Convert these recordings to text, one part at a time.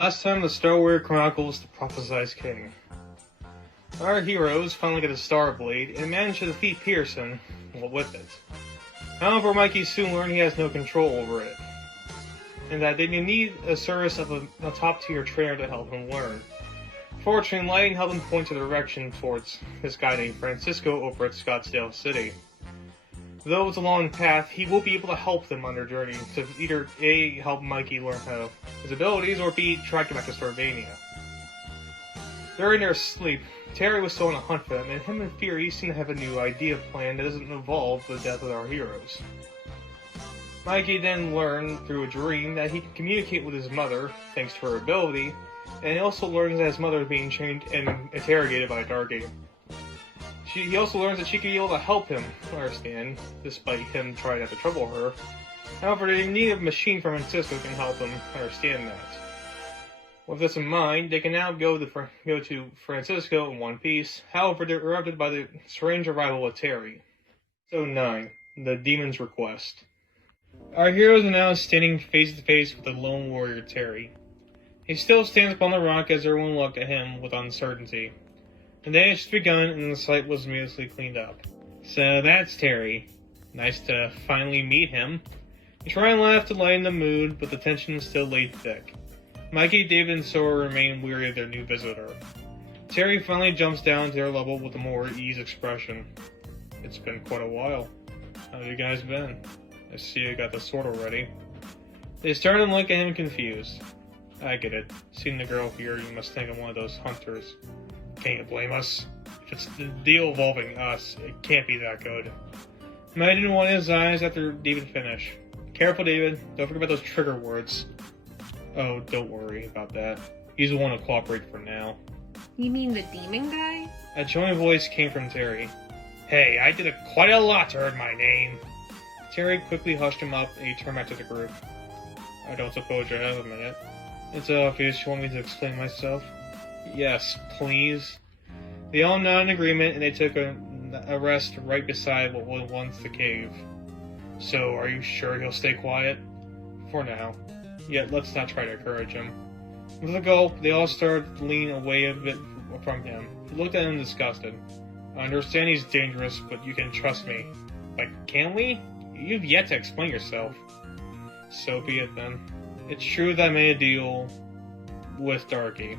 Last time the Star Wars Chronicles, the Prophesied King. Our heroes finally get a Star Blade and manage to defeat Pearson, with it. However, Mikey soon learned he has no control over it, and that they need a service of a top-tier trainer to help him learn. Fortunately, Lightning helped him point the direction towards this guy named Francisco over at Scottsdale City. Though it's a long path, he will be able to help them on their journey to either A, help Mikey learn his abilities, or B, track him back to Starvania. During their sleep, Terry was still on a hunt for them, and him and Fury seem to have a new idea plan that doesn't involve the death of our heroes. Mikey then learned through a dream that he can communicate with his mother, thanks to her ability, and he also learns that his mother is being chained and interrogated by Darky. He also learns that she can be able to help him understand, despite him trying not to trouble her. However, they need a machine from Francisco who can help him understand that. With this in mind, they can now go to Francisco in one piece. However, they're interrupted by the strange arrival of Terry. Episode 9, The Demon's Request. Our heroes are now standing face to face with the lone warrior Terry. He still stands upon the rock as everyone looked at him with uncertainty. The day had just begun and the site was immediately cleaned up. So that's Terry. Nice to finally meet him. You try and laugh to lighten the mood, but the tension still laid thick. Mikey, David, and Sora remain weary of their new visitor. Terry finally jumps down to their level with a more ease expression. It's been quite a while. How have you guys been? I see you got the sword already. They start and look at him confused. I get it. Seeing the girl here, you must think I'm one of those hunters. Can't you blame us? If it's the deal involving us, it can't be that good. Imagine one of his eyes after David finished. Careful, David. Don't forget about those trigger words. Oh, don't worry about that. He's the one to cooperate for now. You mean the demon guy? A chilling voice came from Terry. Hey, I did quite a lot to earn my name. Terry quickly hushed him up and he turned back to the group. I don't suppose you have a minute. It's obvious you want me to explain myself. Yes, please. They all nodded in agreement and they took a rest right beside what was once the cave. So, are you sure he'll stay quiet? For now. Yet, let's not try to encourage him. With a gulp, they all started to lean away a bit from him. He looked at him disgusted. I understand he's dangerous, but you can trust me. But can we? You've yet to explain yourself. So be it then. It's true that I made a deal with Darky.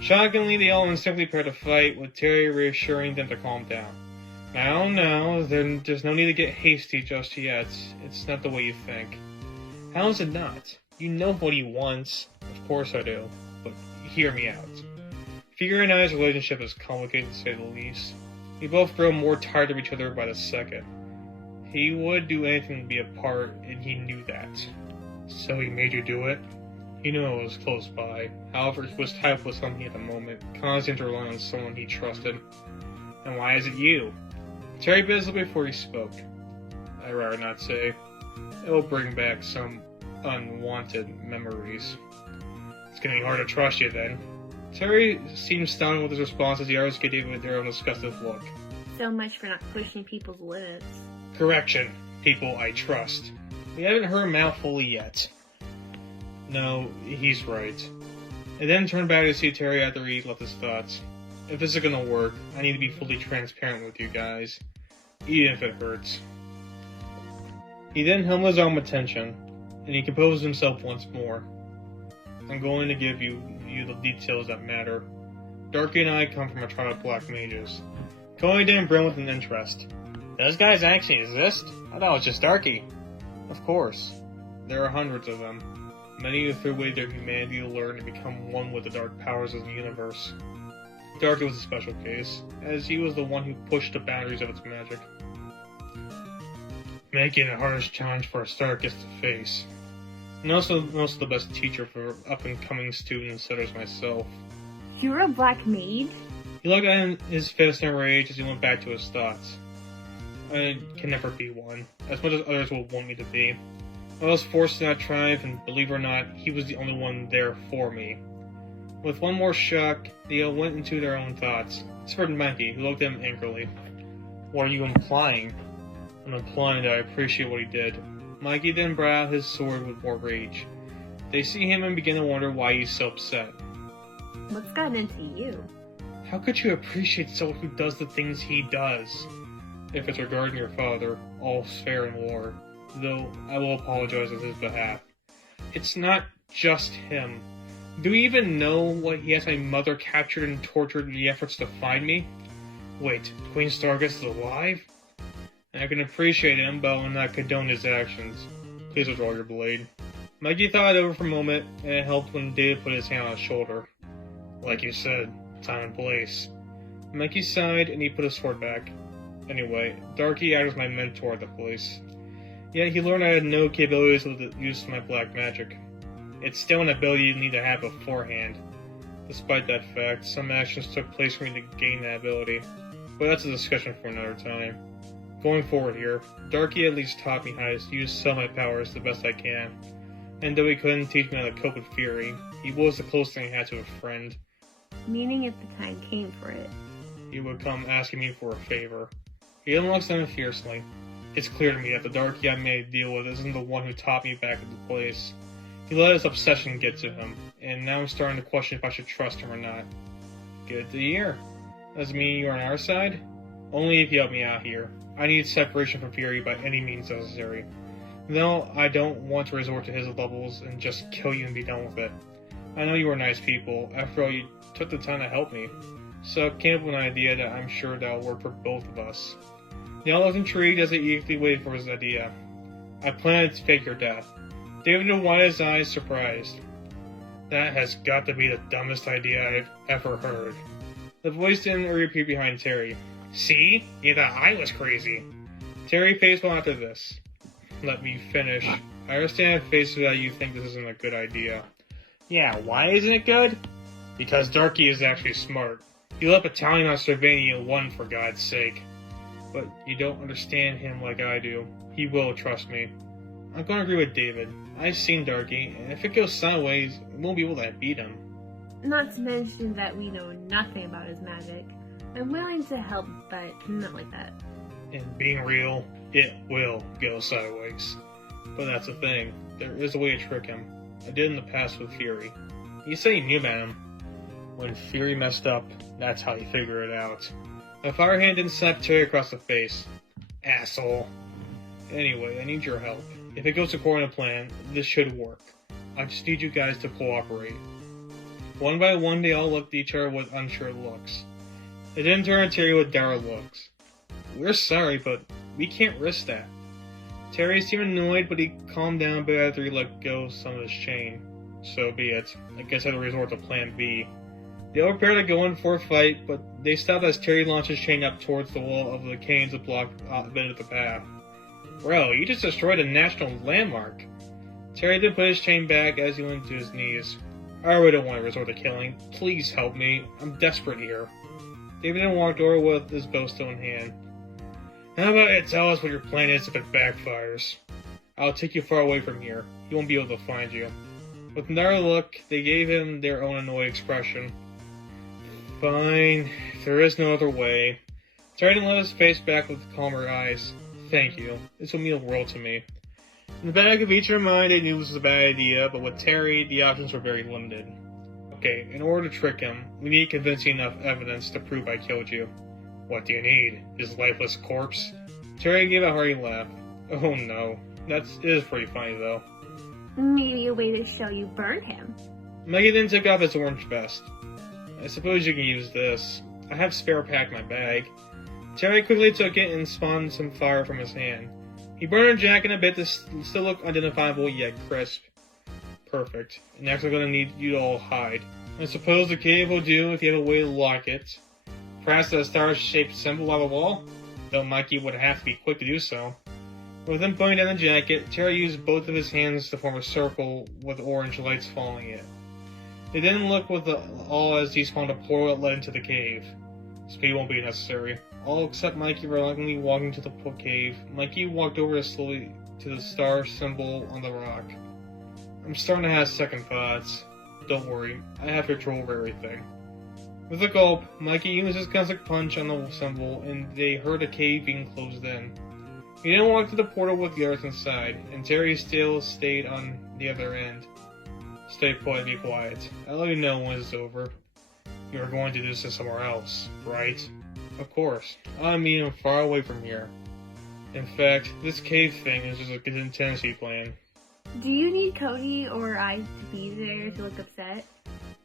Shockingly, they all instantly prepared to fight, with Terry reassuring them to calm down. Now, there's no need to get hasty just yet. It's not the way you think. How is it not? You know what he wants. Of course I do. But hear me out. Fury and I's relationship is complicated to say the least. We both grow more tired of each other by the second. He would do anything to be apart, and he knew that. So he made you do it? He knew I was close by. However, he was tied up with something at the moment, constant to rely on someone he trusted. And why is it you? Terry bit his lip before he spoke. I'd rather not say. It will bring back some unwanted memories. It's gonna be hard to trust you then. Terry seemed stunned with his response as the others gave David their own disgusted look. So much for not pushing people's limits. Correction, people I trust. We haven't heard him out fully yet. No, he's right. And then turned back to see Terry after he left his thoughts. If this is gonna work, I need to be fully transparent with you guys, even if it hurts. He then held his arm with tension, and he composed himself once more. I'm going to give you the details that matter. Darky and I come from a tribe of black mages. Cody didn't brim with an interest. Those guys actually exist? I thought it was just Darky. Of course. There are hundreds of them. Many who threw away their humanity to learn to become one with the dark powers of the universe. Darky was a special case, as he was the one who pushed the boundaries of its magic. Making the hardest challenge for a Starkist to face. And also the best teacher for up-and-coming students such as myself. You're a black maid? He looked at him, his fist in rage as he went back to his thoughts. I can never be one, as much as others will want me to be. I was forced to that tribe, and believe it or not, he was the only one there for me. With one more shock, they all went into their own thoughts, except for Mikey, who looked at him angrily. What are you implying? I'm implying that I appreciate what he did. Mikey then brought out his sword with more rage. They see him and begin to wonder why he's so upset. What's gotten into you? How could you appreciate someone who does the things he does? If it's regarding your father, all's fair in war, though I will apologize on his behalf. It's not just him. Do you even know what he has my mother captured and tortured in the efforts to find me? Wait, Queen Stargess is alive? I can appreciate him, but I will not condone his actions. Please withdraw your blade. Mikey thought it over for a moment, and it helped when David put his hand on his shoulder. Like you said, time and place. Mikey sighed, and he put his sword back. Anyway, Darky acted as my mentor at the place. Yet he learned I had no capabilities with the use of my black magic. It's still an ability you need to have beforehand. Despite that fact, some actions took place for me to gain that ability. But that's a discussion for another time. Going forward here, Darky at least taught me how to use some of my powers the best I can. And though he couldn't teach me how to cope with fury, he was the closest thing I had to a friend. Meaning if the time came for it. He would come asking me for a favor. He unlocks them fiercely. It's clear to me that the Darky I made deal with isn't the one who taught me back at the place. He let his obsession get to him, and now I'm starting to question if I should trust him or not. Good to hear. Does it mean you're on our side? Only if you help me out here. I need separation from Fury by any means necessary. No, I don't want to resort to his levels and just kill you and be done with it. I know you are nice people. After all, you took the time to help me. So I came up with an idea that I'm sure that will work for both of us. They all looked intrigued as they eagerly waited for his idea. I planned to fake your death. David widened his eyes, surprised. That has got to be the dumbest idea I've ever heard. The voice didn't repeat behind Terry. See? You thought I was crazy. Terry faced one after this. Let me finish. I understand at face value you think this isn't a good idea. Yeah, why isn't it good? Because Darky is actually smart. He left Battalion on Sylvania and won, for God's sake. But you don't understand him like I do. He will, trust me. I'm going to agree with David. I've seen Darky, and if it goes sideways, we won't be able to beat him. Not to mention that we know nothing about his magic. I'm willing to help, but not like that. And being real, it will go sideways. But that's the thing. There is a way to trick him. I did in the past with Fury. You say you knew about him. When Fury messed up, that's how you figure it out. My fire hand didn't slap Terry across the face. Asshole. Anyway, I need your help. If it goes according to plan, this should work. I just need you guys to cooperate. One by one, they all looked at each other with unsure looks. They didn't turn to Terry with dour looks. We're sorry, but we can't risk that. Terry seemed annoyed, but he calmed down a bit after he let go of some of his chain. So be it. I guess I had to resort to plan B. They all prepared to go in for a fight, but they stopped as Terry launched his chain up towards the wall of the canes that blocked a bit of the path. Bro, you just destroyed a national landmark. Terry then put his chain back as he went to his knees. I really don't want to resort to killing. Please help me. I'm desperate here. David then walked over with his bow still in hand. How about you tell us what your plan is if it backfires? I'll take you far away from here. He won't be able to find you. With another look, they gave him their own annoyed expression. Fine, if there is no other way. Terry then let his face back with calmer eyes. Thank you. This will mean the world to me. In the back of each of their mind, they knew this was a bad idea, but with Terry, the options were very limited. Okay, in order to trick him, we need convincing enough evidence to prove I killed you. What do you need? His lifeless corpse? Terry gave a hearty laugh. Oh no. It is pretty funny though. Maybe a way to show you burned him. Maggie then took off his orange vest. I suppose you can use this. I have spare pack in my bag. Terry quickly took it and spawned some fire from his hand. He burned her jacket a bit to still look identifiable yet crisp. Perfect. Next I'm going to need you to all hide. I suppose the cave will do if you have a way to lock it. Perhaps a star-shaped symbol on the wall? Though Mikey would have to be quick to do so. With him putting down the jacket, Terry used both of his hands to form a circle with orange lights following it. They then looked with all as he spawned a portal that led into the cave. Speed won't be necessary. All except Mikey reluctantly walking to the cave. Mikey walked over slowly to the star symbol on the rock. I'm starting to have second thoughts. Don't worry, I have control over everything. With a gulp, Mikey used his constant punch on the symbol, and they heard a cave being closed in. He then walked to the portal with the others inside, and Terry still stayed on the other end. Stay put and be quiet. I'll let you know when it's over. You're going to do this somewhere else, right? Of course. I mean, I'm far away from here. In fact, this cave thing is just a contingency plan. Do you need Cody or I to be there to look upset?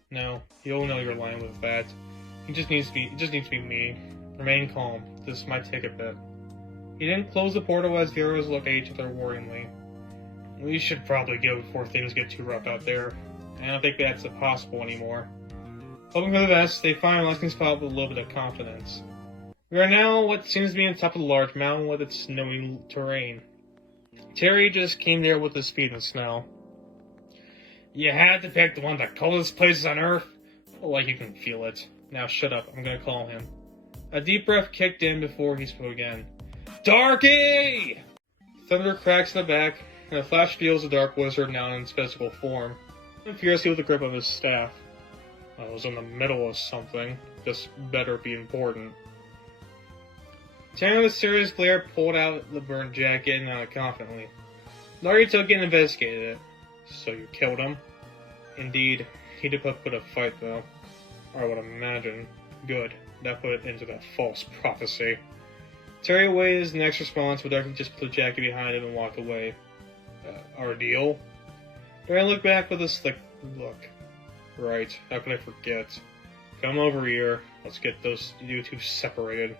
No, he'll know you're lying with that. It just needs to be me. Remain calm. This might take a bit. He didn't close the portal as the heroes looked at each other worryingly. We should probably go before things get too rough out there. I don't think that's possible anymore. Hoping for the best, they find a resting spot with a little bit of confidence. We are now what seems to be on top of a large mountain with its snowy terrain. Terry just came there with his feet in the snow. You had to pick the one of the coldest places on Earth? Like you can feel it. Now shut up, I'm gonna call him. A deep breath kicked in before he spoke again. Darky! Thunder cracks in the back, and a flash reveals the Dark Wizard now in its physical form, and fiercely with the grip of his staff. I was in the middle of something. This better be important. Terry with a serious glare pulled out the burnt jacket and nodded confidently. Larry took it and investigated it. So you killed him? Indeed. He did put up a fight, though. I would imagine. Good. That put it into that false prophecy. Terry awaited his next response, but Darky just put the jacket behind him and walked away. Our deal? Terry looked back with a slick look. Right. How could I forget? Come over here. Let's get you two separated.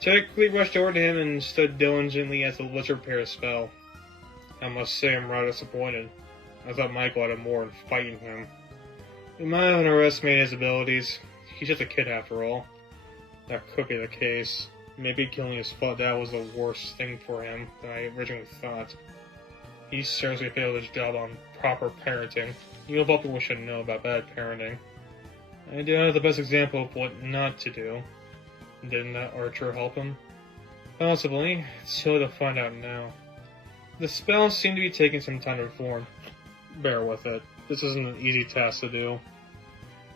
Terry quickly rushed over to him and stood diligently as the wizard prepared a spell. I must say I'm rather disappointed. I thought Michael had more in fighting him. We might have underestimated his abilities. He's just a kid after all. That could be the case. Maybe killing his dad was the worst thing for him than I originally thought. He seriously failed his job on proper parenting. You of all people should know about bad parenting. I do have the best example of what not to do. Didn't that archer help him? Possibly. It's too late to find out now. The spell seemed to be taking some time to form. Bear with it. This isn't an easy task to do.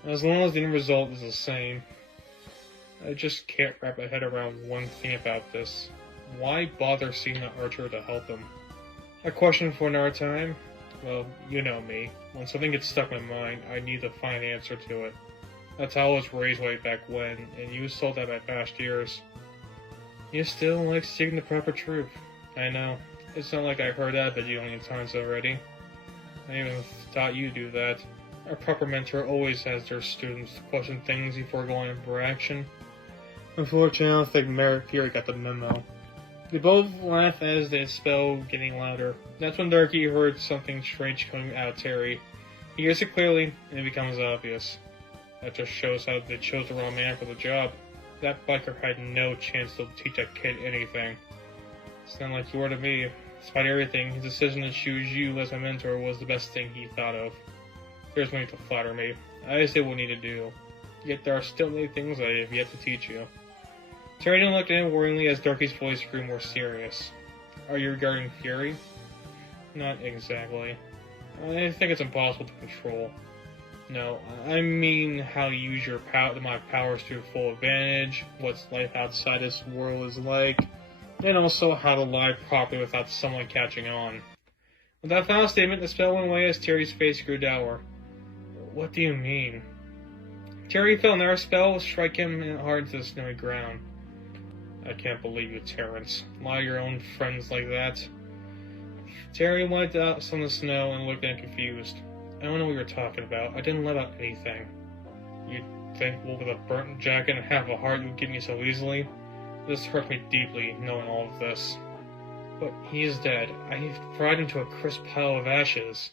As long as the end result is the same. I just can't wrap my head around one thing about this. Why bother seeing the archer to help him? A question for another time? Well, you know me. When something gets stuck in my mind, I need to find an answer to it. That's how I was raised way back when, and you saw that my past years. You still like seeking the proper truth. I know. It's not like I heard that a bajillion times already. I even thought you'd do that. Our proper mentor always has their students question things before going into action. Unfortunately, I don't think Merritt Fury got the memo. They both laughed as the spell getting louder. That's when Darky heard something strange coming out of Terry. He hears it clearly, and it becomes obvious. That just shows how they chose the wrong man for the job. That biker had no chance to teach that kid anything. Sound like you were to me. Despite everything, his decision to choose you as my mentor was the best thing he thought of. There's no need to flatter me. I just did what I need to do. Yet there are still many things I have yet to teach you. Terry looked at him worryingly as Darky's voice grew more serious. Are you regarding Fury? Not exactly. I think it's impossible to control. No, I mean how you use my powers to full advantage, what life outside this world is like, and also how to lie properly without someone catching on. With that final statement, the spell went away as Terry's face grew dour. What do you mean? Terry felt another spell strike him hard into the snowy ground. I can't believe you, Terrence. Lie to your own friends like that. Terry wiped out some of the snow and looked at him confused. I don't know what you're talking about. I didn't let out anything. You think, well, with a burnt jacket and half a heart, you would give me so easily? This hurts me deeply, knowing all of this. But he is dead. I fried him to a crisp pile of ashes.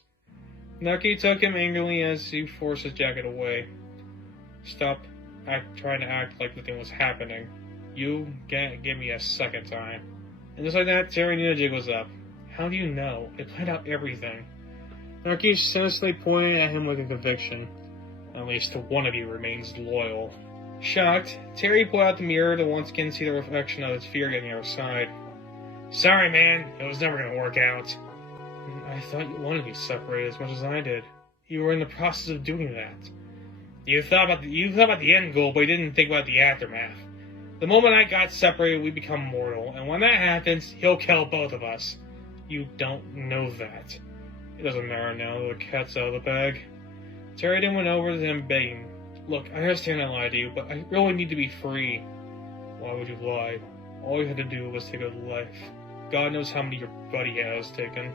Nucky took him angrily as he forced his jacket away. Stop trying to act like nothing was happening. You can't give me a second time. And just like that, Terry knew the jig was up. How do you know? It planned out everything. Nucky sinisterly pointed at him with a conviction. At least one of you remains loyal. Shocked, Terry pulled out the mirror to once again see the reflection of his fear getting the other side. Sorry, man. It was never going to work out. I thought you wanted to be separated as much as I did. You were in the process of doing that. You thought about the end goal, but you didn't think about the aftermath. The moment I got separated, we become mortal, and when that happens, he'll kill both of us. You don't know that. It doesn't matter now, the cat's out of the bag. Terry then went over to him begging, "Look, I understand I lied to you, but I really need to be free." "Why would you lie? All you had to do was take a life. God knows how many your buddy has taken."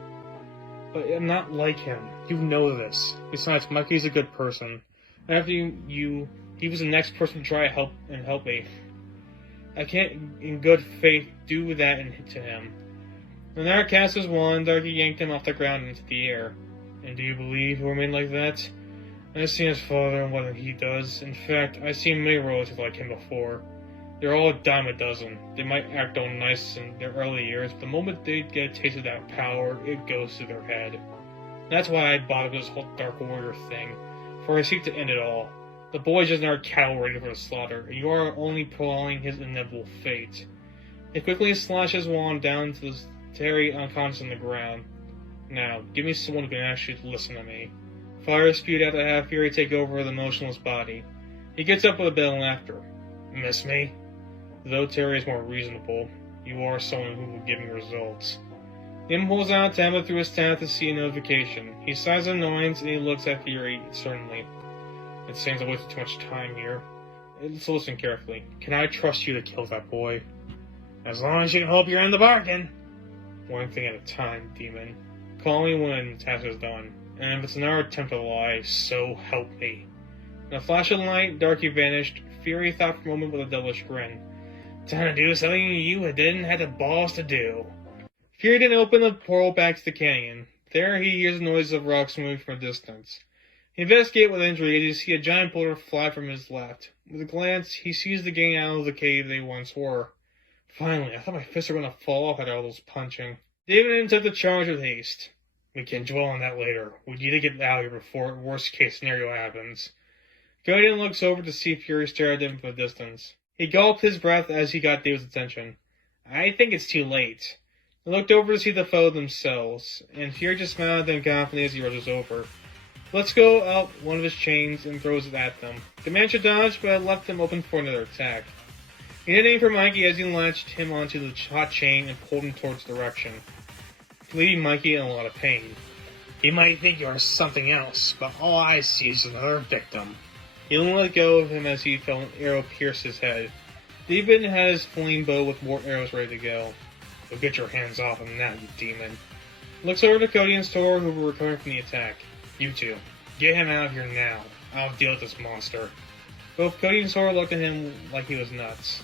"But I'm not like him. You know this. Besides, Mikey's a good person. After you, he was the next person to try to help me. I can't, in good faith, do that to him." When Art cast his wand, Darky yanked him off the ground into the air. "And do you believe he remained like that? I've seen his father and what he does. In fact, I've seen many relatives like him before. They're all a dime a dozen. They might act all nice in their early years, but the moment they get a taste of that power, it goes to their head. That's why I bought this whole Dark Warrior thing, for I seek to end it all. The boy is just another cattle ready for the slaughter, and you are only prolonging his inevitable fate." He quickly slashed his wand down to Terry unconscious on the ground. "Now, give me someone who can actually listen to me." Fire spewed out to have Fury take over the motionless body. He gets up with a bit of laughter. "Miss me?" "Though Terry is more reasonable, you are someone who will give me results." Then pulls out a tablet through his tab to see a notification. He sighs in annoyance and he looks at Fury sternly. "It seems I wasted too much time here. Let's listen carefully. Can I trust you to kill that boy?" "As long as you can hope you're in the bargain." "One thing at a time, demon. Call me when the task is done. And if it's another attempt to lie, so help me." In a flash of light, Darky vanished. Fury thought for a moment with a devilish grin. "Time to do something you didn't have the balls to do." Fury then opened the portal back to the canyon. There he hears the noise of rocks moving from a distance. He investigates with intrigue as he sees a giant boulder fly from his left. With a glance, he sees the gang out of the cave they once were. "Finally, I thought my fists were going to fall off after all those punching." David then took the charge with haste. "We can dwell on that later. We need to get out of here before worst case scenario happens." Cody then looks over to see Fury stare at him from a distance. He gulped his breath as he got David's attention. "I think it's too late." He looked over to see the foe themselves, and Fury just smiled at them confidently as he rushes over. Let's go out one of his chains and throws it at them. The man should dodge, but left him open for another attack. He did aim for Mikey as he latched him onto the hot chain and pulled him towards the direction, leaving Mikey in a lot of pain. "You might think you're something else, but all I see is another victim." He only let go of him as he felt an arrow pierce his head. David had his flame bow with more arrows ready to go. "You'll get your hands off him now, you demon." He looks over to Cody and Sora, who were recovering from the attack. "You two, get him out of here now. I'll deal with this monster." Both Cody and Sora looked at him like he was nuts.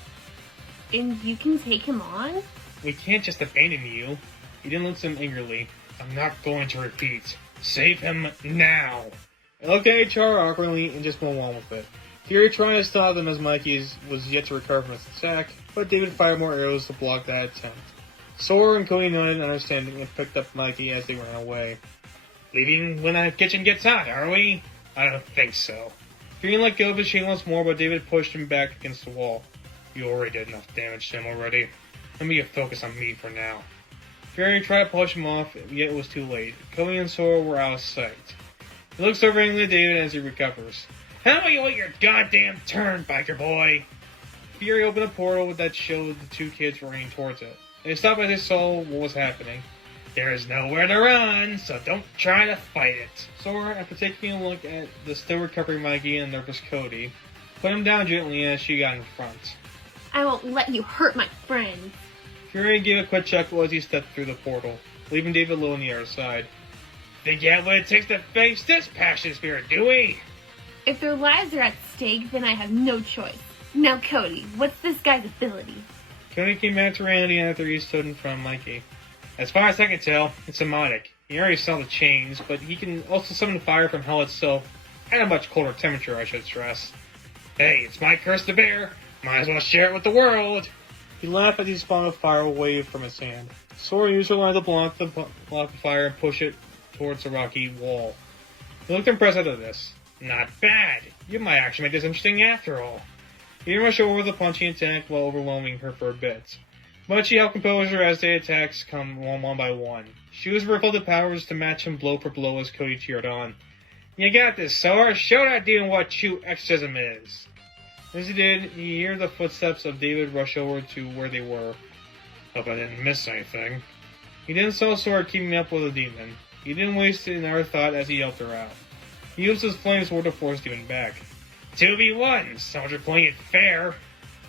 "And you can take him on?" "We can't just abandon you." He then looks at him angrily. "I'm not going to repeat. Save him now." Okay, Char awkwardly and just went on with it. Fury tried to stop them as Mikey was yet to recover from his attack, but David fired more arrows to block that attempt. Sora and Cody nodded understanding and picked up Mikey as they ran away. "Leaving when the kitchen gets hot, are we?" "I don't think so." Fury let go of his chain once more, but David pushed him back against the wall. "You already did enough damage to him already. Let me focus on me for now." Fury tried to push him off, yet it was too late. Cody and Sora were out of sight. He looks over at David as he recovers. "How about you wait your goddamn turn, biker boy?" Fury opened a portal that showed the two kids running towards it. They stopped as they saw what was happening. "There is nowhere to run, so don't try to fight it." Sora, after taking a look at the still recovering Mikey and nervous Cody, put him down gently as she got in front. "I won't let you hurt my friends." Fury gave a quick chuckle as he stepped through the portal, leaving David low on the other side. "Think you have what it takes to face this passion spirit, do we?" "If their lives are at stake, then I have no choice. Now, Cody, what's this guy's ability?" Cody came back to reality after he stood in front of Mikey. "As far as I can tell, it's Amodic. He already saw the chains, but he can also summon fire from hell itself, at a much colder temperature, I should stress. Hey, it's my curse to bear. Might as well share it with the world." He laughed as he spun a fire wave from his hand. Sora used her line to block the fire and push it towards the rocky wall. He looked impressed after this. "Not bad. You might actually make this interesting after all." He rushed over the punching attack while overwhelming her for a bit. But she held composure as the attacks come one by one. She was refilled powers to match him blow for blow as Cody cheered on. "You got this, Sora. Show that demon what true exorcism is." As he did, he heard the footsteps of David rush over to where they were. "Hope I didn't miss anything." He then saw Sora keeping up with the demon. He didn't waste another thought as he helped her out. He used his flame sword to force Demon back. 2v1, someone you're playing it fair.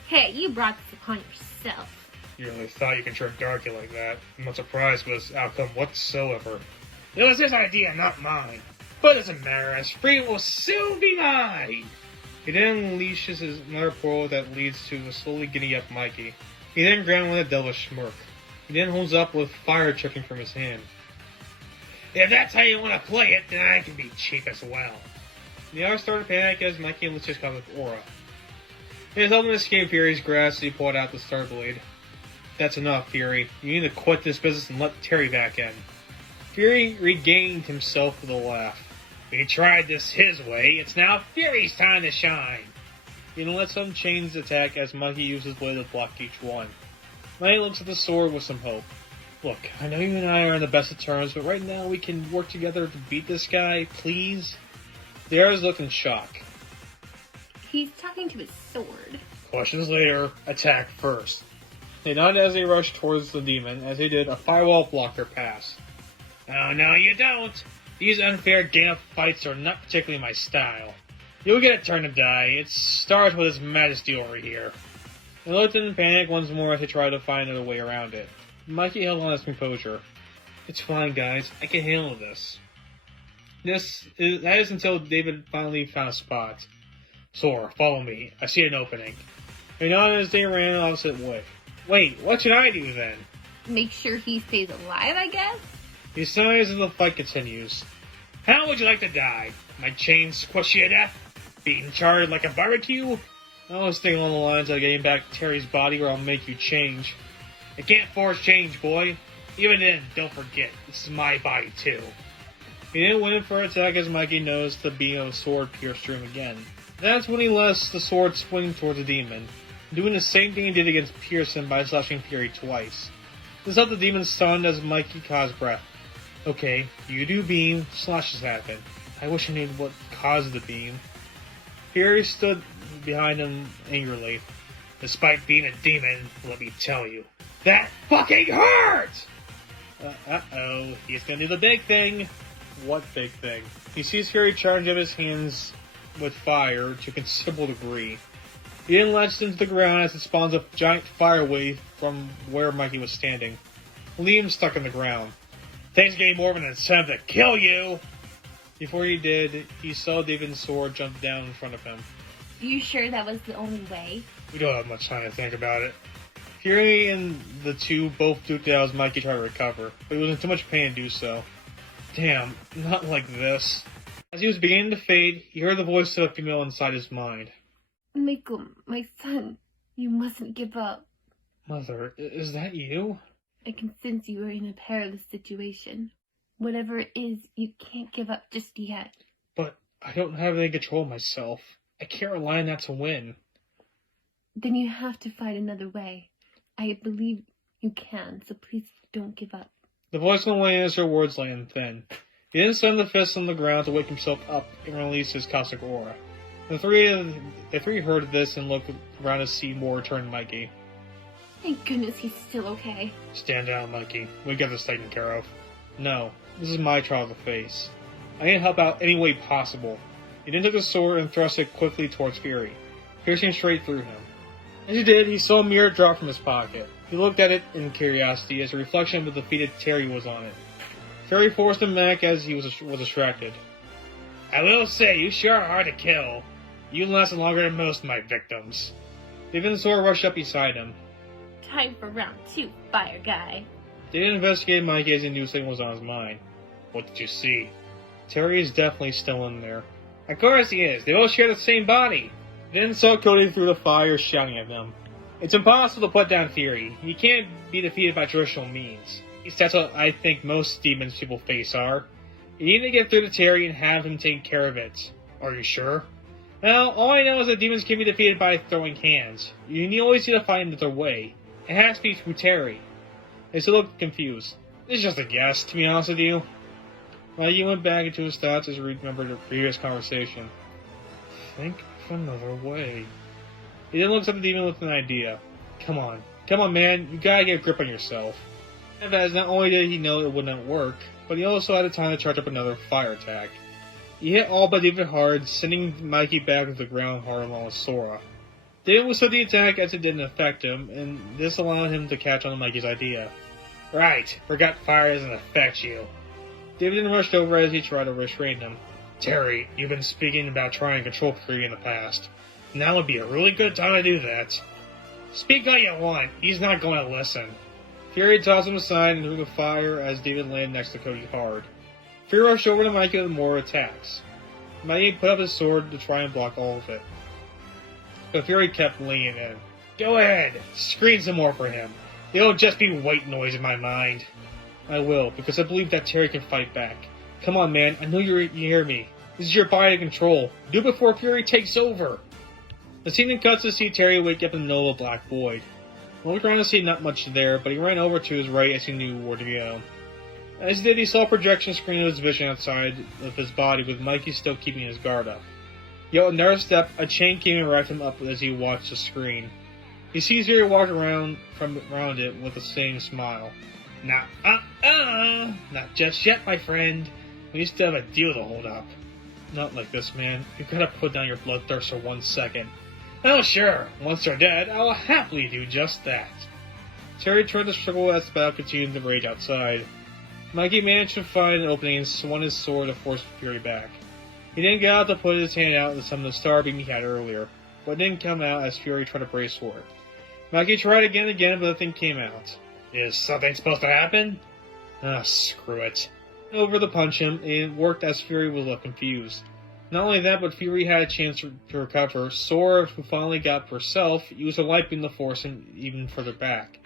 Hey, you brought this upon yourself. You really thought you could trick Darky like that. I'm not surprised with his outcome whatsoever. It was his idea, not mine. But it doesn't matter, as free will soon be mine! He then unleashes another portal that leads to a slowly getting up Mikey. He then growls with a devilish smirk. He then holds up with fire trickling from his hand. If that's how you want to play it, then I can be cheap as well. The others start to panic as Mikey unleashes his cosmic aura. He is helping escape Fury's grasp as he pulled out the Starblade. That's enough, Fury. You need to quit this business and let Terry back in. Fury regained himself with a laugh. We tried this his way. It's now Fury's time to shine. He then lets some chains attack as Mikey uses blade to block each one. Mikey looks at the sword with some hope. Look, I know you and I are on the best of terms, but right now we can work together to beat this guy, please? The others look in shock. He's talking to his sword. Questions later, attack first. They nodded as they rushed towards the demon. As they did, a firewall blocked their pass. Oh, no, you don't! These unfair game of fights are not particularly my style. You'll get a turn to die. It starts with His Majesty over here. They looked in panic once more as they tried to find another way around it. Mikey held on his composure. It's fine, guys. I can handle this. That is until David finally found a spot. Sora, follow me. I see an opening. They nodded as they ran the opposite way. Wait, what should I do then? Make sure he stays alive, I guess? He sighs as the fight continues. How would you like to die? My chains squish you to death? Being charred like a barbecue? I was thinking along the lines of getting back Terry's body or I'll make you change. I can't force change, boy. Even then, don't forget, this is my body too. He didn't win for an attack as Mikey noticed the beam of a sword pierced through him again. That's when he lets the sword swing towards the demon, doing the same thing he did against Pearson by slashing Fury twice. This left the demon stunned as Mikey caught his breath. Okay, you do beam, slashes happen. I wish I knew what caused the beam. Fury stood behind him angrily. Despite being a demon, let me tell you, that fucking hurts! Uh-oh, he's gonna do the big thing. What big thing? He sees Fury charge up his hands with fire to a considerable degree. He then latches into the ground as it spawns a giant fire wave from where Mikey was standing, leaving him stuck in the ground. Things getting more of an incentive to kill you! Before he did, he saw David's sword jump down in front of him. You sure that was the only way? We don't have much time to think about it. Fury and the two both duked it out as Mikey tried to recover, but he was in too much pain to do so. Damn, not like this. As he was beginning to fade, he heard the voice of a female inside his mind. Miko, my son, you mustn't give up. Mother, is that you? I can sense you are in a perilous situation. Whatever it is, you can't give up just yet. But I don't have any control of myself. I can't rely on that to win. Then you have to find another way. I believe you can, so please don't give up. The voice went away as her words landed thin. He then slammed the fist on the ground to wake himself up and release his cosmic aura. The three heard this and looked around to see more return Mikey. Thank goodness he's still okay. Stand down, Mikey. We got this taken care of. No, this is my trial to face. I need to help out any way possible. He then took the sword and thrust it quickly towards Fury, piercing straight through him. As he did, he saw a mirror drop from his pocket. He looked at it in curiosity as a reflection of the defeated Terry was on it. Fury forced him back as he was distracted. I will say, you sure are hard to kill. You lasted longer than most of my victims. Even the sword rushed up beside him. Time for round 2, fire guy. They didn't investigate Mikey as he knew something was on his mind. What did you see? Terry is definitely still in there. Of course he is. They all share the same body. They then saw Cody through the fire shouting at them. It's impossible to put down Fury. He can't be defeated by traditional means. At least that's what I think most demons people face are. You need to get through to Terry and have him take care of it. Are you sure? Well, all I know is that demons can be defeated by throwing hands. You always need to find another way. It has to be through Terry. They still looked confused. It's just a guess, to be honest with you. Mikey went back into his thoughts as he remembered the previous conversation. Think of another way. He then looks at the demon with an idea. Come on, man, you gotta get a grip on yourself. And as not only did he know it would not work, but he also had time to charge up another fire attack. He hit all but David hard, sending Mikey back to the ground hard along with Sora. David withstood the attack as it didn't affect him, and this allowed him to catch on to Mikey's idea. Right, forgot fire doesn't affect you. David then rushed over as he tried to restrain him. Terry, you've been speaking about trying to control Fury in the past. Now would be a really good time to do that. Speak all you want, he's not going to listen. Fury tossed him aside and threw the fire as David landed next to Cody hard. Fury rushed over to Mikey with more attacks. Mikey put up his sword to try and block all of it. But Fury kept leaning in. Go ahead, scream some more for him. It'll just be white noise in my mind. I will, because I believe that Terry can fight back. Come on, man, I know you hear me. This is your body to control. Do it before Fury takes over. The scene then cuts to see Terry wake up in the middle of a black void. When we trying to see not much there, but he ran over to his right as he knew where to go. As he did, he saw a projection screen of his vision outside of his body, with Mikey still keeping his guard up. Yet with another step, a chain came and wrapped him up as he watched the screen. He sees Fury walk around it with the same smile. Not just yet, my friend. We still have a deal to hold up. Not like this, man. You've got to put down your bloodthirst for 1 second. Oh, sure. Once they're dead, I will happily do just that. Terry tried to struggle as the battle continued to rage outside. Mikey managed to find an opening and swung his sword to force Fury back. He then got out to put his hand out and summon the star beam he had earlier, but it didn't come out as Fury tried to brace for it. Mikey tried again and again, but nothing came out. Is something supposed to happen? Screw it. Over to punch him, and it worked as Fury was left confused. Not only that, but Fury had a chance to recover. Sora, who finally got herself, used her light beam to force him even further back.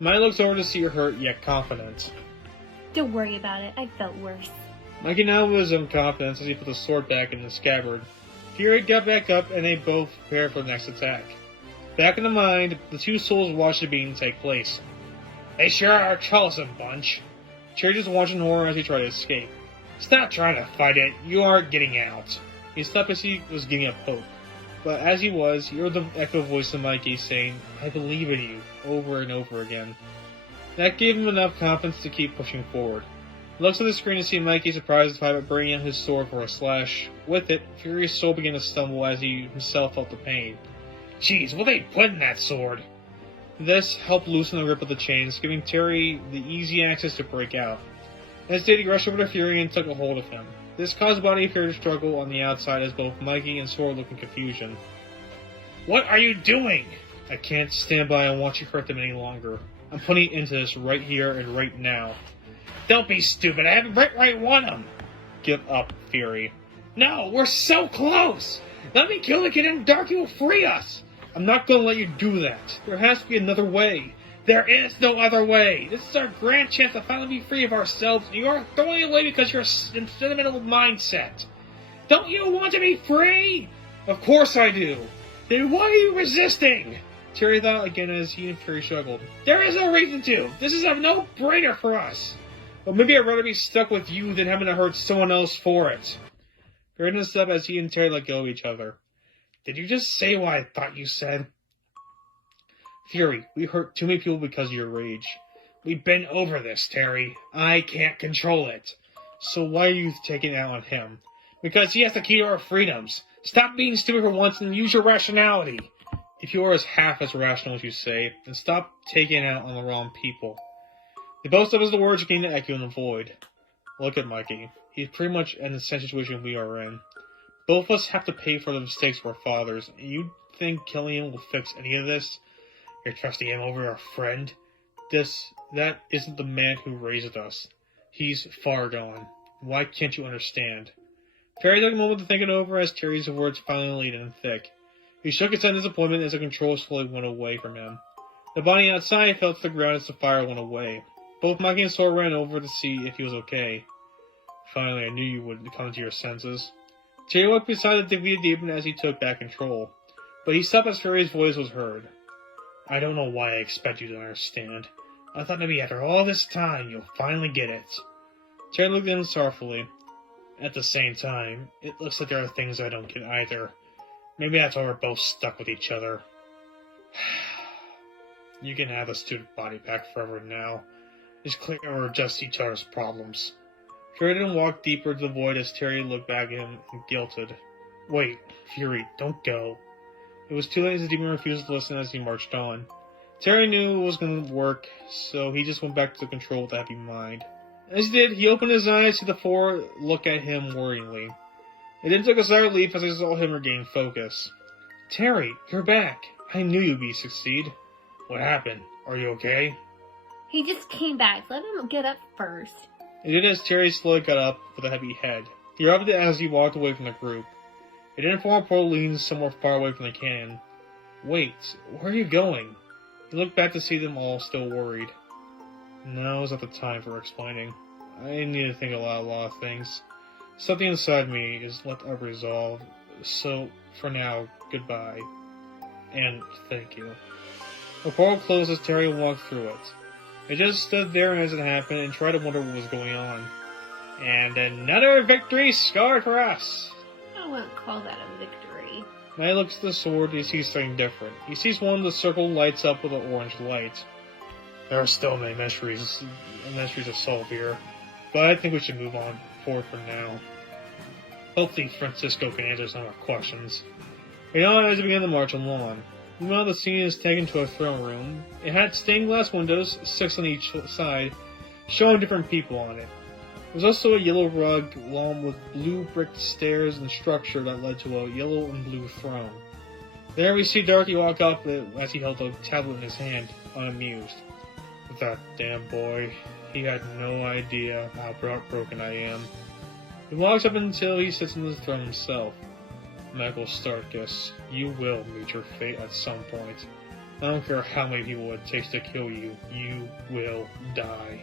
Mikey looks over to see her hurt, yet confident. Don't worry about it, I felt worse. Mikey now was in confidence as he put the sword back in the scabbard. Fury got back up, and they both prepared for the next attack. Back in the mind, the two souls watched the beam take place. They sure are a troublesome bunch. Cherry just watched in horror as he tried to escape. Stop trying to fight it, you aren't getting out. He stopped as he was giving up hope. But as he was, he heard the echo voice of Mikey saying, I believe in you, over and over again. That gave him enough confidence to keep pushing forward. He looks at the screen to see Mikey surprised by bringing out his sword for a slash. With it, Fury's soul began to stumble as he himself felt the pain. Jeez, what they put in that sword? This helped loosen the grip of the chains, giving Terry the easy access to break out. Instead, he rushed over to Fury and took a hold of him. This caused Bonnie Fury to struggle on the outside as both Mikey and Sora looked in confusion. What are you doing? I can't stand by and watch you hurt them any longer. I'm putting into this right here and right now. Don't be stupid, I have it right where I want them. Give up, Fury. No, we're so close! Let me kill the kid and Darky will free us! I'm not going to let you do that. There has to be another way. There is no other way. This is our grand chance to finally be free of ourselves. You are throwing it away because you're in sentimental mindset. Don't you want to be free? Of course I do. Then why are you resisting? Terry thought again as he and Fury struggled. There is no reason to. This is a no-brainer for us. But maybe I'd rather be stuck with you than having to hurt someone else for it. Fury didn't stop as he and Terry let go of each other. Did you just say what I thought you said? Fury, we hurt too many people because of your rage. We've been over this, Terry. I can't control it. So why are you taking it out on him? Because he has the key to our freedoms. Stop being stupid for once and use your rationality. If you are as half as rational as you say, then stop taking it out on the wrong people. They both stopped as the words began to echo in the void. Look at Mikey. He's pretty much in the same situation we are in. Both of us have to pay for the mistakes of our fathers, and you think killing him will fix any of this? You're trusting him over our friend? That isn't the man who raised us. He's far gone. Why can't you understand? Terry took a moment to think it over as Terry's words finally laid in thick. He shook his head in disappointment as the control slowly went away from him. The body outside fell to the ground as the fire went away. Both Mikey and Sora ran over to see if he was okay. Finally, I knew you would come to your senses. Terry walked beside the defeated demon as he took back control, but he stopped as Fury's voice was heard. I don't know why I expect you to understand. I thought maybe after all this time, you'll finally get it. Terry looked at him sorrowfully. At the same time, it looks like there are things I don't get either. Maybe that's why we're both stuck with each other. You can have the student body back forever now. It's clear we're just each other's problems. Sheridan walked deeper into the void as Terry looked back at him and guilted. Wait, Fury, don't go. It was too late as the demon refused to listen as he marched on. Terry knew it was going to work, so he just went back to control with a happy mind. As he did, he opened his eyes to the four look at him worryingly. It then took a sigh of relief as I saw him regain focus. Terry, you're back. I knew you'd succeed. What happened? Are you okay? He just came back. Let him get up first. It did as Terry slowly got up with a heavy head. He rubbed it as he walked away from the group. It didn't form a portal leaning somewhere far away from the cannon. Wait, where are you going? He looked back to see them all still worried. Now is not the time for explaining. I need to think a lot of things. Something inside me is left unresolved, so for now, goodbye. And thank you. The portal closed as Terry walked through it. It just stood there as it happened and tried to wonder what was going on. And another victory scored for us! I wouldn't call that a victory. Now he looks at the sword and he sees something different. He sees one of the circle lights up with an orange light. There are still many mysteries to solve here, but I think we should move on forward for now. Hopefully Francisco can answer some of our questions. We now as we begin to march along. Meanwhile, the scene is taken to a throne room. It had stained glass windows, 6 on each side, showing different people on it. There was also a yellow rug, along with blue brick stairs and structure that led to a yellow and blue throne. There we see Darky walk up as he held a tablet in his hand, unamused. That damn boy. He had no idea how broken I am. He walks up until he sits on the throne himself. Michael Starkus, you will meet your fate at some point. I don't care how many people it takes to kill you, you will die.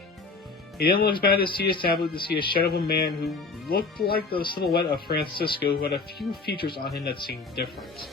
He then looks back to see his tablet to see a shadow of a man who looked like the silhouette of Francisco, who had a few features on him that seemed different.